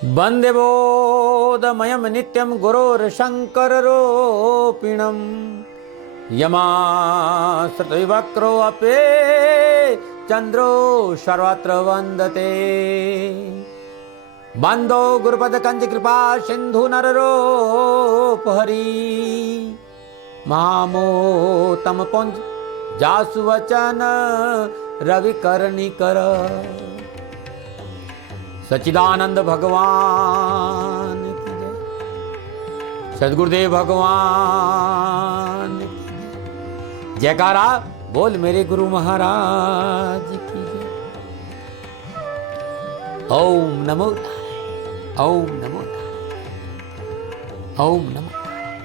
वन्दे बोधमयं नित्यं गुरोर्शङ्कररूपिणं यमाश्रितविवक्रो अपि चन्द्रो सर्वत्र वन्दते। बन्दो गुरुपदकञ्च कृपा सिन्धु नररूपहरि महामोतम पुंज जासु वचन रविकर्णिकर। सच्चिदानंद भगवान की जय, सदगुरुदेव भगवान की जय। जयकारा बोल मेरे गुरु महाराज की जय। ओम नमो नारायण, ओम नमो नारायण, ओम नमो नारायण।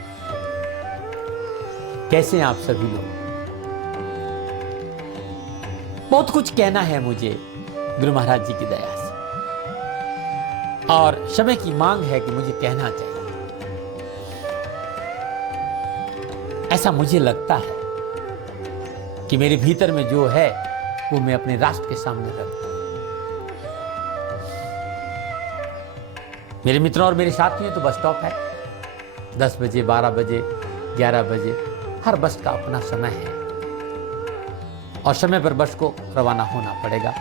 कैसे हैं आप सभी लोग? बहुत कुछ कहना है मुझे गुरु महाराज जी की दया से, और समय की मांग है कि मुझे कहना चाहिए। ऐसा मुझे लगता है कि मेरे भीतर में जो है वो मैं अपने राष्ट्र के सामने रख दूं। मेरे मित्रों और मेरे साथियों, तो बस स्टॉप है। 10 बजे, 12 बजे, 11 बजे, हर बस का अपना समय है और समय पर बस को रवाना होना पड़ेगा।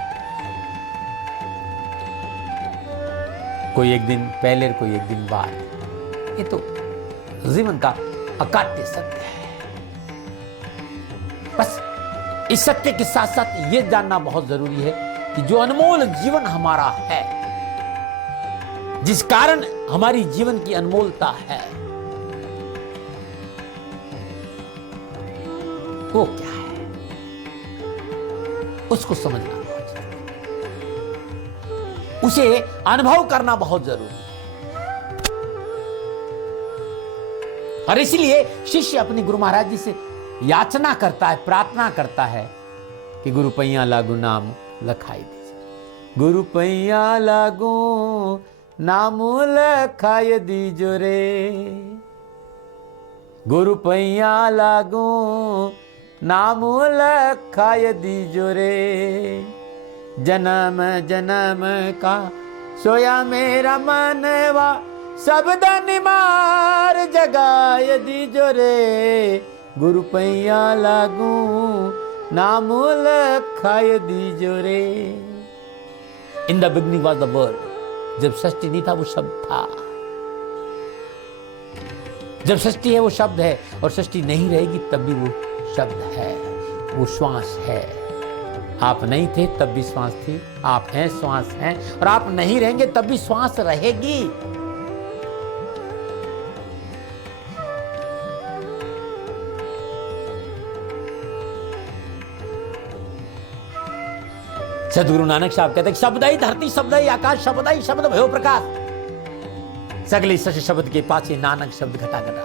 कोई एक दिन पहले, कोई एक दिन बाद। ये तो जीवन का अकाट्य सत्य है। बस इस सत्य के साथ साथ ये जानना बहुत जरूरी है कि जो अनमोल जीवन हमारा है, जिस कारण हमारी जीवन की अनमोलता है, वो क्या है, उसको समझना बहुत जरूरी है, उसे अनुभव करना बहुत जरूरी है। और इसलिए शिष्य अपने गुरु महाराज जी से याचना करता है, प्रार्थना करता है कि गुरु पैया लागू नाम लखाई दीजिए। गुरु पैया लागू नाम लखाई दीजो रे, गुरु पैया लागू नाम लखाई दीजो रे। जन्म जन्म का सोया मेरा मनवा, शब्द निमार जगाय दीजो रे। गुरु पैया लागू नाम लखाय दीजो रे। In the beginning was the word. जब सृष्टि नहीं था वो शब्द था, जब सृष्टि है वो शब्द है, और सृष्टि नहीं रहेगी तब भी वो शब्द है, वो श्वास है। आप नहीं थे तब भी श्वास थी, आप हैं श्वास हैं, और आप नहीं रहेंगे तब भी श्वास रहेगी। सदगुरु नानक साहब कहते हैं शब्द ही धरती, शब्द ही आकाश, शब्द ही शब्द भयो प्रकाश। सगले सच शब्द के पाछे नानक शब्द घटा घटा।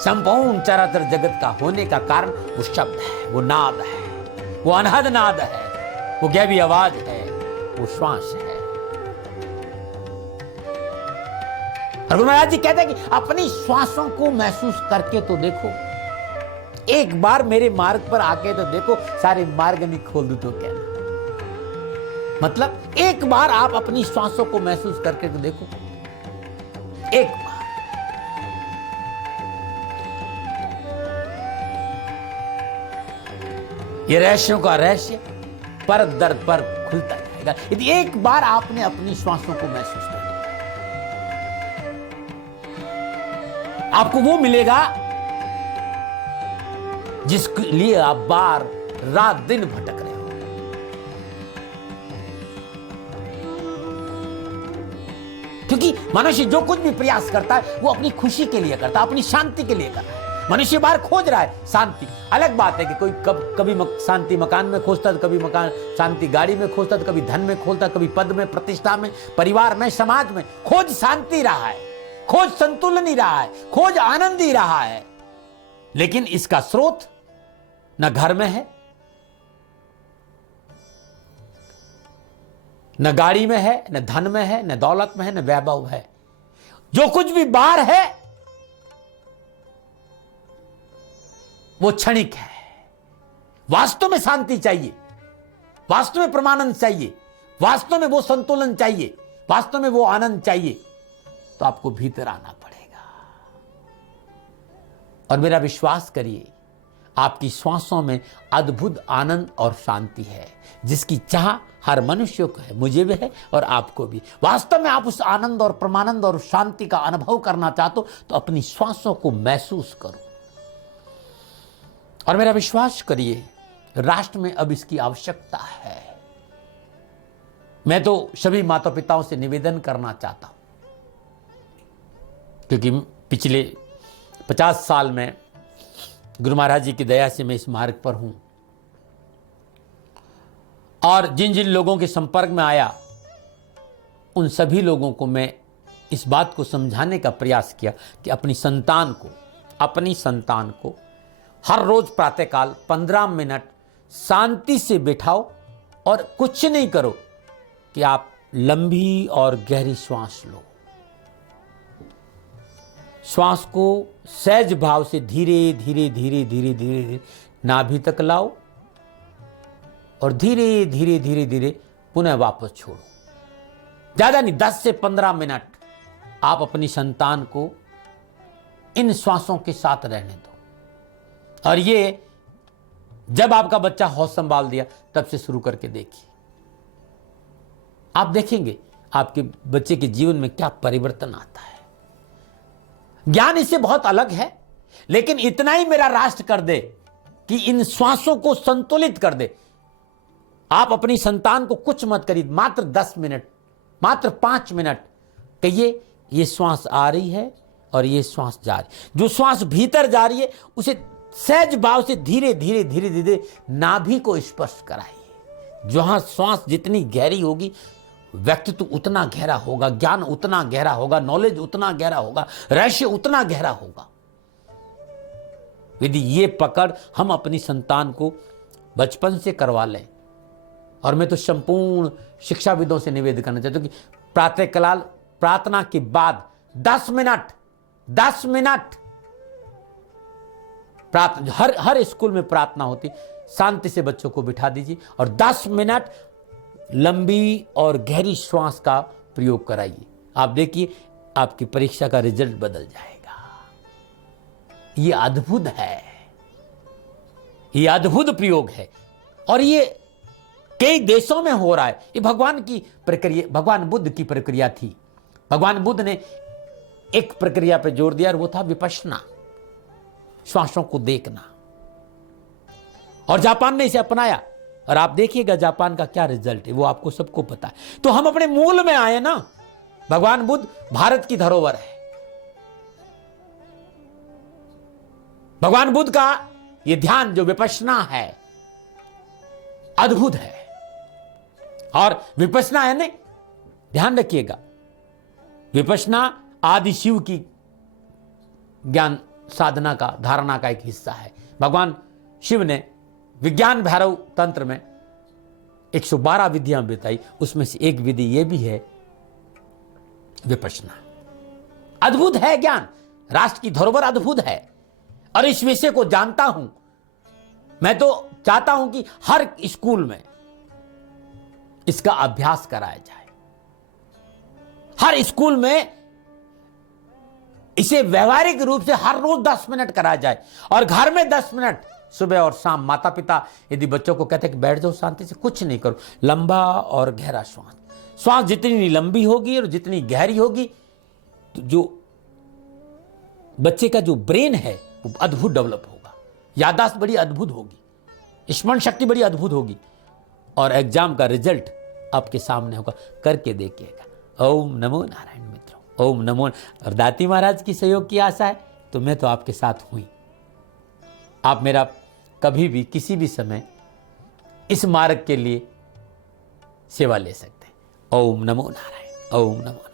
संपूर्ण चराचर जगत का होने का कारण वो शब्द है, वो नाद है, वो अनहद नाद है, वो गैबी आवाज है, वो श्वास है। और गुरु महाराज जी कहते हैं कि अपनी श्वासों को महसूस करके तो देखो, एक बार मेरे मार्ग पर आके तो देखो, सारे मार्ग नहीं खोल दूं तो क्या। मतलब एक बार आप अपनी श्वासों को महसूस करके तो देखो, एक बार। ये रहस्यों का रहस्य परत दर पर खुलता जाएगा यदि एक बार आपने अपनी श्वासों को महसूस कर लिया। आपको वो मिलेगा जिसके लिए आप बार रात दिन भटक रहे हो। क्योंकि मनुष्य जो कुछ भी प्रयास करता है वो अपनी खुशी के लिए करता है, अपनी शांति के लिए करता है। मनुष्य बाहर खोज रहा है शांति। अलग बात है कि कोई कभी शांति मकान में खोजता है, कभी मकान शांति गाड़ी में खोजता है, कभी धन में खोजता है, कभी पद में, प्रतिष्ठा में, परिवार में, समाज में। खोज शांति रहा है, खोज संतुलन ही रहा है, खोज आनंद ही रहा है। लेकिन इसका स्रोत न घर में है, न गाड़ी में है, न धन में है, न दौलत में है, न वैभव है। जो कुछ भी बाहर है वो क्षणिक है। वास्तव में शांति चाहिए, वास्तव में परमानंद चाहिए, वास्तव में वो संतुलन चाहिए, वास्तव में वो आनंद चाहिए तो आपको भीतर आना पड़ेगा। और मेरा विश्वास करिए, आपकी श्वासों में अद्भुत आनंद और शांति है, जिसकी चाह हर मनुष्य को है, मुझे भी है और आपको भी। वास्तव में आप उस आनंद और परमानंद और शांति का अनुभव करना चाहते हो तो अपनी श्वासों को महसूस करो। और मेरा विश्वास करिए, राष्ट्र में अब इसकी आवश्यकता है। मैं तो सभी माता पिताओं से निवेदन करना चाहता हूं, क्योंकि पिछले 50 साल में गुरु महाराज जी की दया से मैं इस मार्ग पर हूं, और जिन जिन लोगों के संपर्क में आया उन सभी लोगों को मैं इस बात को समझाने का प्रयास किया कि अपनी संतान को हर रोज प्रातःकाल 15 मिनट शांति से बैठाओ और कुछ नहीं करो कि आप लंबी और गहरी श्वास लो। श्वास को सहज भाव से धीरे धीरे धीरे धीरे धीरे नाभि तक लाओ और धीरे धीरे धीरे धीरे पुनः वापस छोड़ो। ज्यादा नहीं, 10 से 15 मिनट आप अपनी संतान को इन श्वासों के साथ रहने दो। और ये जब आपका बच्चा होश संभाल दिया तब से शुरू करके देखिए, आप देखेंगे आपके बच्चे के जीवन में क्या परिवर्तन आता है। ज्ञान इससे बहुत अलग है, लेकिन इतना ही मेरा राष्ट्र कर दे कि इन श्वासों को संतुलित कर दे। आप अपनी संतान को कुछ मत करिए, मात्र 10 मिनट, मात्र 5 मिनट कहिए, ये श्वास आ रही है और ये श्वास जा रही है। जो श्वास भीतर जा रही है उसे सहज भाव से धीरे धीरे धीरे धीरे नाभि को स्पर्श कराइए। जहां श्वास जितनी गहरी होगी, व्यक्तित्व उतना गहरा होगा, ज्ञान उतना गहरा होगा, नॉलेज उतना गहरा होगा, रहस्य उतना गहरा होगा। यदि ये पकड़ हम अपनी संतान को बचपन से करवा लें, और मैं तो संपूर्ण शिक्षाविदों से निवेदन करना चाहता हूं कि प्रातःकाल प्रार्थना के बाद 10 मिनट हर स्कूल में प्रार्थना होती, शांति से बच्चों को बिठा दीजिए और 10 मिनट लंबी और गहरी श्वास का प्रयोग कराइए। आप देखिए आपकी परीक्षा का रिजल्ट बदल जाएगा। ये अद्भुत है, ये अद्भुत प्रयोग है और ये कई देशों में हो रहा है। ये भगवान की प्रक्रिया, भगवान बुद्ध की प्रक्रिया थी। भगवान बुद्ध ने एक प्रक्रिया पर जोर दिया और वो था विपश्यना, श्वासों को देखना। और जापान ने इसे अपनाया और आप देखिएगा जापान का क्या रिजल्ट है, वो आपको सबको पता है। तो हम अपने मूल में आए ना। भगवान बुद्ध भारत की धरोहर है। भगवान बुद्ध का ये ध्यान जो विपश्यना है अद्भुत है। और विपश्यना है ना, ध्यान रखिएगा, विपश्यना आदि शिव की ज्ञान साधना का, धारणा का एक हिस्सा है। भगवान शिव ने विज्ञान भैरव तंत्र में 112 विधियां बताई, उसमें से एक विधि यह भी है विपश्यना। अद्भुत है ज्ञान, राष्ट्र की धरोहर अद्भुत है। और इस विषय को जानता हूं मैं, तो चाहता हूं कि हर स्कूल में इसका अभ्यास कराया जाए। हर स्कूल में इसे व्यवहारिक रूप से हर रोज 10 मिनट कराया जाए। और घर में 10 मिनट सुबह और शाम। माता पिता यदि बच्चों को कहते हैं कि बैठ जाओ शांति से, कुछ नहीं करो, लंबा और गहरा श्वास जितनी लंबी होगी और जितनी गहरी होगी तो जो बच्चे का जो ब्रेन है वो अद्भुत डेवलप होगा, याददाश्त बड़ी अद्भुत होगी, स्मरण शक्ति बड़ी अद्भुत होगी और एग्जाम का रिजल्ट आपके सामने होगा। करके देखिएगा। ओम नमो नारायण मित्रों, ओम नमो। और दाती महाराज की सहयोग की आशा है तो मैं तो आपके साथ हुई। आप मेरा कभी भी किसी भी समय इस मार्ग के लिए सेवा ले सकते हैं। ओम नमो नारायण, ओम नमो नारायण।